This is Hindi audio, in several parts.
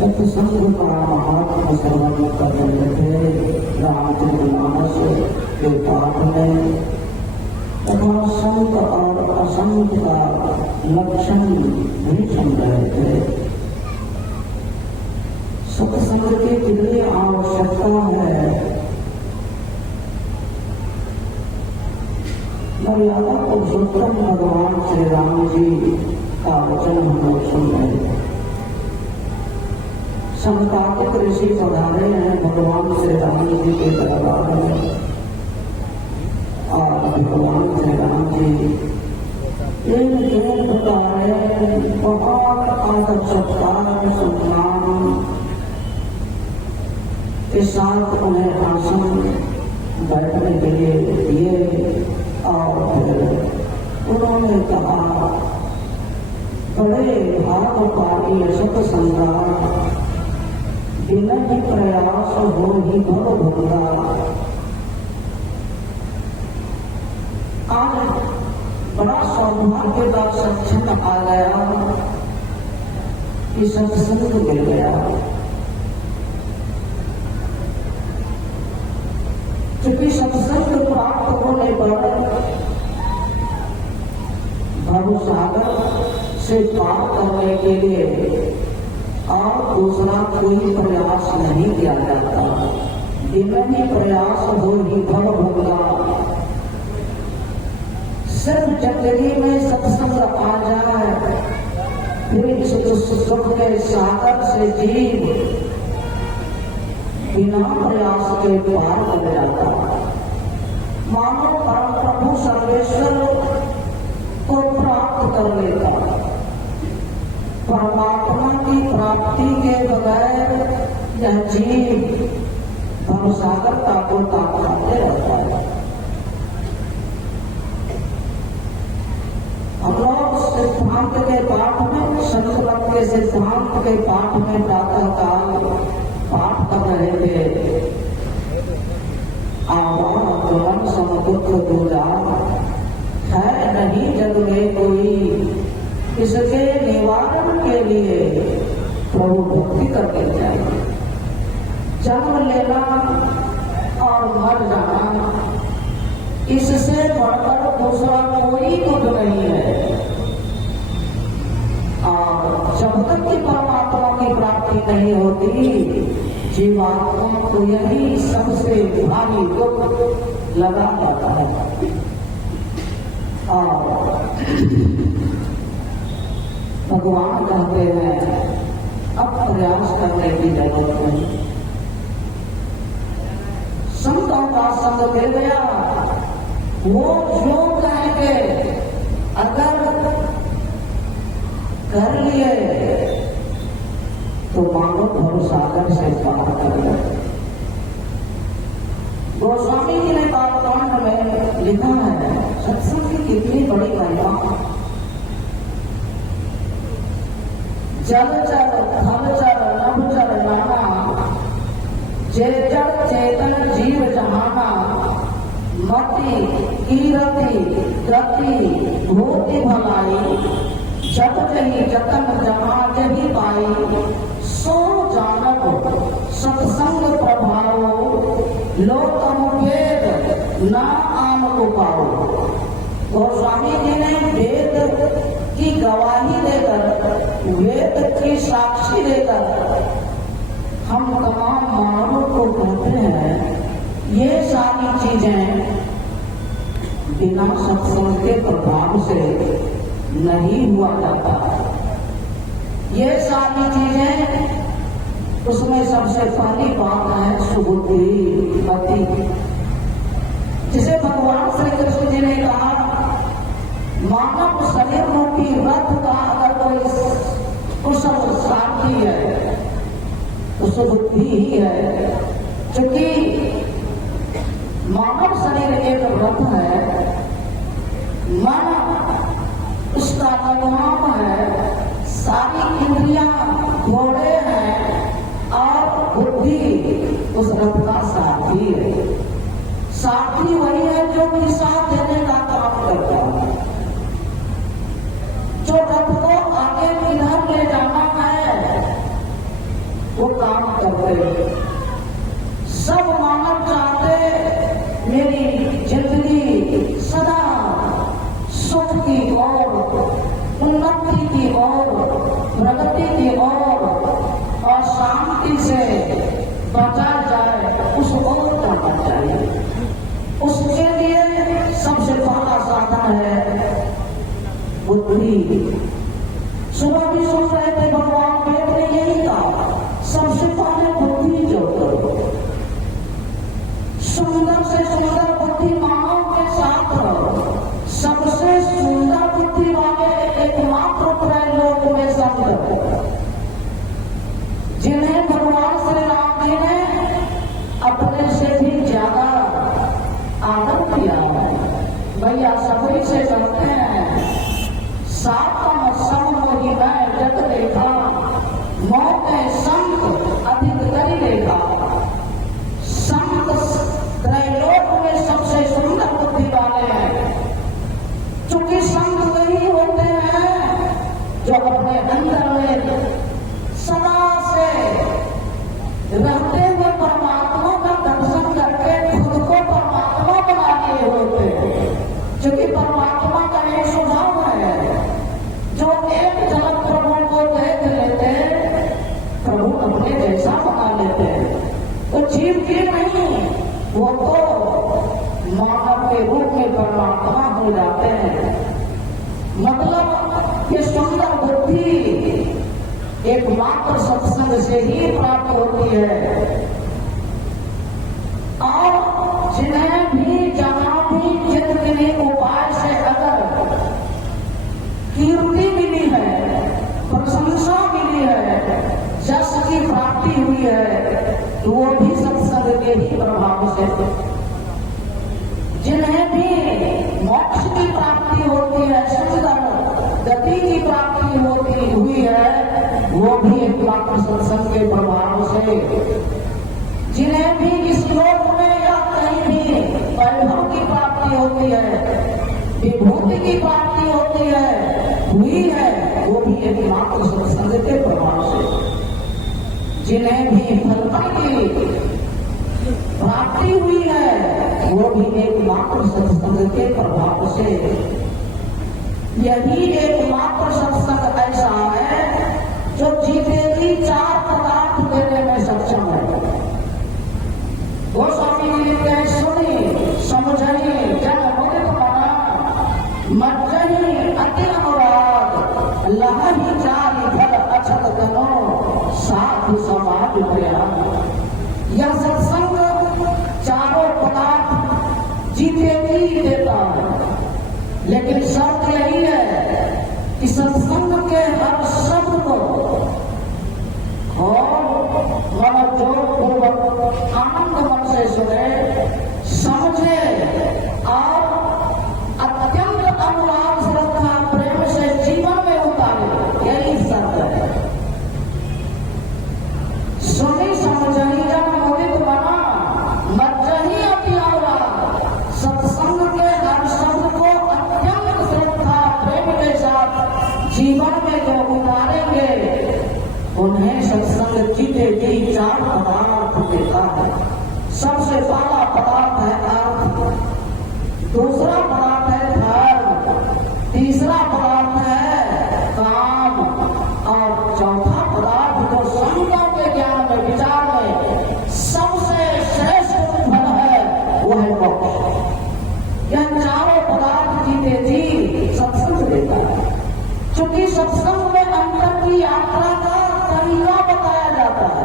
सत्संग का महत्व सर्वज्ञ कर रहे थे रामचरितमानस के पाठ में तथा संत और असंत का लक्षण भी समझ रहे थे। सत्संग की कितनी आवश्यकता है, मर्यादा पुरुषोत्तम भगवान श्री राम जी का वचन हम लोग सुन रहे थे। संपादक ऋषि पधारे हैं भगवान श्री राम जी के दरबार में और भगवान श्री राम जी इन दो बताए बहुत आदर सत्कार सम्मान के साथ उन्हें आसन बैठने के लिए दिए और फिर उन्होंने कहा, बड़े भागपाती सत्संगा बिना ही प्रयास हो ही भव भोगा। आज बड़ा सौभाग्य का सक्षम आ गया कि सत्संग मिल गया। क्योंकि सत्संग प्राप्त होने पर भवसागर से पार करने के लिए और दूसरा कोई प्रयास नहीं किया जाता। बिना ही प्रयास हो ही भव भोगा। सिर्फ जिंदगी में सत्संग आ जाए फिर इस सुख के सागर से जीव बिना प्रयास के पार कर जाता। मानो परम प्रभु सर्वेश्वर को प्राप्त कर लेता। परमात्मा की प्राप्ति के बगैर यह जीव भवसागर का गोता खाते रहता है। हम लोग सिद्धांत के पाठ में संत के सिद्धांत के पाठ में प्रातः काल पाठ कर रहे थे। आवान ज्वलन समुद्र दूजा है नहीं जग में कोई, इसके निवारण के लिए प्रभु भक्ति करके चाहिए। जन्म लेना और मर जाना इससे बढ़कर दूसरा कोई दुख नहीं है। और जब तक कि परमात्मा की प्राप्ति नहीं होती जीवात्मा को यही सबसे भारी दुख लगा पाता है। और भगवान कहते हैं अब प्रयास करने की जरूरत नहीं। संतों का संग दे गया, वो जो कहेंगे अगर कर लिए तो मानो भवसागर से पार कर गए। गोस्वामी जी ने कांड में लिखा है, सत्संग की कितनी बड़ी महिमा। जलचर थलचर नभचर नाना, जे जड़ चेतन जीव जहाना, मति कीरति गति भूति भलाई, जब जही जतन जहाँ जही पाई, सो जानब सत्संग प्रभाव, लो तम वेद ना आम को पाओ। गोस्वामी जी ने वेद की गवाही देकर, वेद की साक्षी देकर हम तमाम मानवों को कहते हैं ये सारी चीजें बिना सत्संग के प्रभाव से नहीं हुआ जाता। ये सारी चीजें, उसमें सबसे पहली बात है सुबुद्धि, मति। जिसे भगवान श्री कृष्ण जी ने कहा, मानव शरीर रूपी रथ का अगर कोई कुशल सारथी है तो सुबुद्धि ही है। क्योंकि मानव शरीर एक रथ है, मन उसका लगाम है, सारी इंद्रियां घोड़े हैं और बुद्धि उस रथ का सारथी है। सारथी वही है जो दिशा देने का काम करता है, जो रथ को आगे किधर ले जाना है वो काम करते। सब मानव चाहते मेरी जिंदगी सदा सुख की ओर, उन्नति की ओर, प्रगति की ओर और शांति से बचा जाए, उस ओर जाना चाहिए। उसके लिए सबसे पहला साधन है बुद्धि। सुबह भी सुन रहे थे भगवान वेद ने यही कहा, सबसे पहले बुद्धि जो करो। सुंदर से सुंदर बुद्धि मानव के साथ रहो। सबसे सुंदर बुद्धि वाले एकमात्र त्रैलोक में संत, जिन्हें भगवान श्री राम जी ने अपने से भी ज्यादा आदर किया है। भैया सबरी से कहते हैं, सातम सम मोहि मैं जग देखा, मौके संत अधिक करी देखा। संत त्रैलोक में सबसे सुंदर बुद्धि वाले हैं, क्योंकि संत वही होते हैं जो अपने अंदर में सदा से रहते हुए परमात्मा का दर्शन करके खुद को परमात्मा बना लिए होते हैं। क्योंकि परमात्मा का एक स्वभाव है, जो एक झलक प्रभु को देख लेते प्रभु अपने जैसा बना लेते हैं। तो जीव की नहीं, वो तो मानव के रूप में परमात्मा हो जाते हैं। मतलब ये सुंदर बुद्धि एकमात्र सत्संग से ही प्राप्त होती है। और जिन्हें भी जहां भी जितने उपाय से अगर कीर्ति मिली है, प्रशंसा मिली है, यश की प्राप्ति हुई है, तो वो भी सत्संग के ही प्रभाव से। जिन्हें भी मोक्ष की प्राप्ति होती है, सुंदर गति की प्राप्ति होती हुई है, वो भी एकमात्र सत्संग के प्रभाव से। जिन्हें भी इस लोक में या कहीं भी वैभव की प्राप्ति होती है, विभूति की प्राप्ति होती है, हुई है, वो भी एकमात्र सत्संग के प्रभाव से। जिन्हें भी फलता की प्राप्ति हुई है, वो भी एकमात्र सत्संग के प्रभाव से। यही एकमात्र सत्संग ऐसा है जो जीते जी चार पदार्थ देने में सक्षम है। वो स्वामी जी लिखते हैं, सुनी समझनी जन मुदित मना, मज्जनी अति अनुराग, लहरी जारी फल अछत तनो, साधु समाज प्रिया। यह सत्संग चारों पदार्थ जीते जी देता है, लेकिन शर्त यही है कि सत्संग के हर शब्द को और मनोजोगपूर्वक आनंद मन से सुने, समझे और अत्यंत अनुराग श्रद्धा प्रेम से जीवन में उतारे। यही शर्त है। सुनी समझही जन मुदित मना, मज्जही अति अनुराग। सत्संग के हर शब्द को अत्यंत श्रद्धा प्रेम के साथ जीवन में जो उतारेंगे, उन्हें सत्संग जीते जी चार पदार्थ देता है। सबसे पहला पदार्थ है अर्थ, दूसरा पदार्थ है धर्म, तीसरा पदार्थ है काम और चौथा पदार्थ जो संतों के ज्ञान में विचार में सबसे श्रेष्ठ फल है, वो है मोक्ष। यह चारों पदार्थ जीते जी सत्संग देता है। चूंकि सत्संग में अंतर की यात्रा का तरीका बताया जाता है,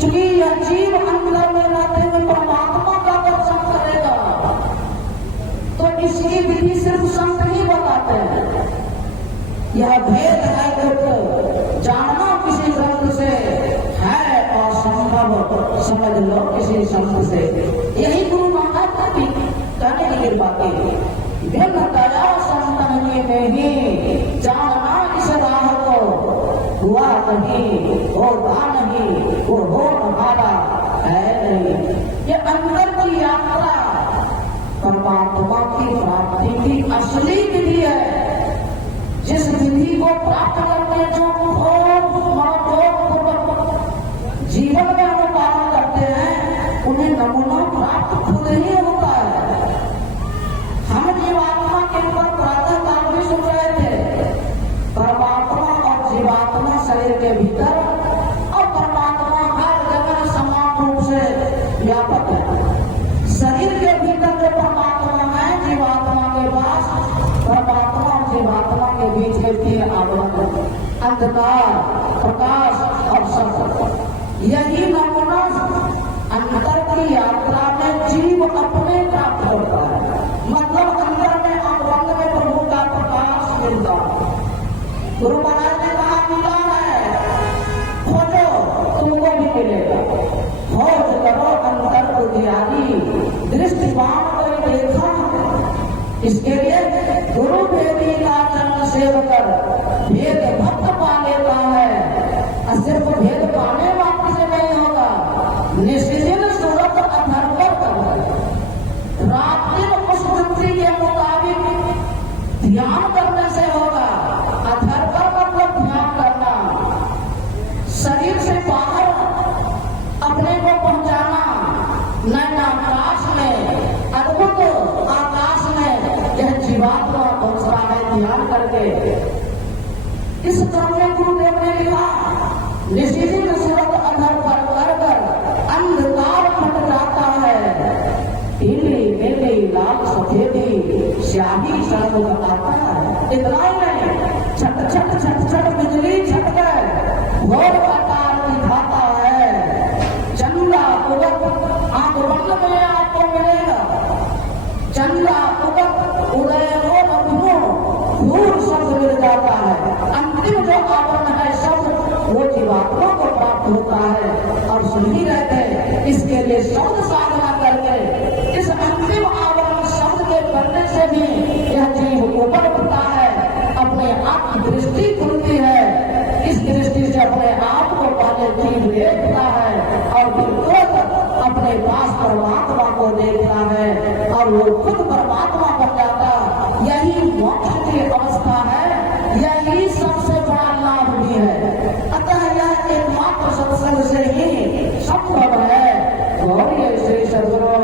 चूंकि यह जीव अंदर में रहते हुए परमात्मा का दर्शन करेगा, तो इसकी विधि सिर्फ संत ही बताते हैं। यह भेद है तो जानना किसी ग्रंथ से है असंभव, समझ लो किसी संत से। यही गुरु महाराज की कहने की कृपा की। भिन्न दया संतन में ही जानना इस राह को, हुआ नहीं होता नहीं, वो हो हमारा है नहीं। ये अंदर की यात्रा परमात्मा की प्राप्ति की असली विधि है। जिस विधि को प्राप्त करके जो जीवन में हम पालन करते हैं, उन्हें नमूना प्राप्त खुद ही होता है। हम जीवात्मा के ऊपर प्रातः काल भी सुन रहे थे। परमात्मा और जीवात्मा शरीर के भीतर, और परमात्मा हर जगह समान रूप से व्यापक है। शरीर के भीतर जो परमात्मा है, जीवात्मा के पास परमात्मा और जीवात्मा के बीच में तीन आवरण, अंधकार, प्रकाश और सत्य। यही नमूना अंतर की यात्रा में जीव अपने प्राप्त होता है। मतलब अंदर में अवंग में प्रभु का प्रकाश मिलता है। गुरु महाराज ने कहा मिला है, खोजो तुमको भी मिलेगा। खोज करो अंतर बुद्धियारी, दृष्टिवान को देखा। इसके लिए गुरु देवी का चरण सेव कर भेद भक्त पा लेता है। सिर्फ भेद पाने वाले से नहीं होगा, निश्चित सूरत अधर्म कर रात दिन उस वृत्ति के मुताबिक ध्यान करने से होगा। अधर्म मतलब ध्यान करना, शरीर से बाहर अपने को पहुंचाना। नैन आकाश में, अद्भुत आकाश में यह जीवात्मा पहुंचता है ध्यान करके। इस क्रम में गुरुदेव ने लिखा, निश्चित सूरत अधर पर कर अंधकार फट जाता है। पीली नीली लाल सफेदी श्याही सर्व बताता है। इतना ही नहीं, छट छट छट छट बिजली छट गए, घोर आकार दिखाता है। चंदा उगत आंख बंद में आपको मिलेगा। चंदा उगत उदय हो मधुओं दूर शब्द मिल जाता है। अंतिम जो आवरण है शब्द, वो जीवात्मा को प्राप्त होता है। और सुन ही रहते हैं, इसके लिए शब्द साधना करके इस अंतिम आवरण शब्द के बनने से भी यह जीव ऊपर उठता है, अपने आप की दृष्टि खुलती है। इस दृष्टि से अपने आप को पहले जीव देखता है और फिर अपने पास परमात्मा को देखता है और वो खुद परमात्मा बन जाता। यही मोक्ष की अवस्था है, यही सबसे बड़ा लाभ भी है। अतः यह एकमात्र सत्संग से ही संभव है। गौरी श्री सद्गुरु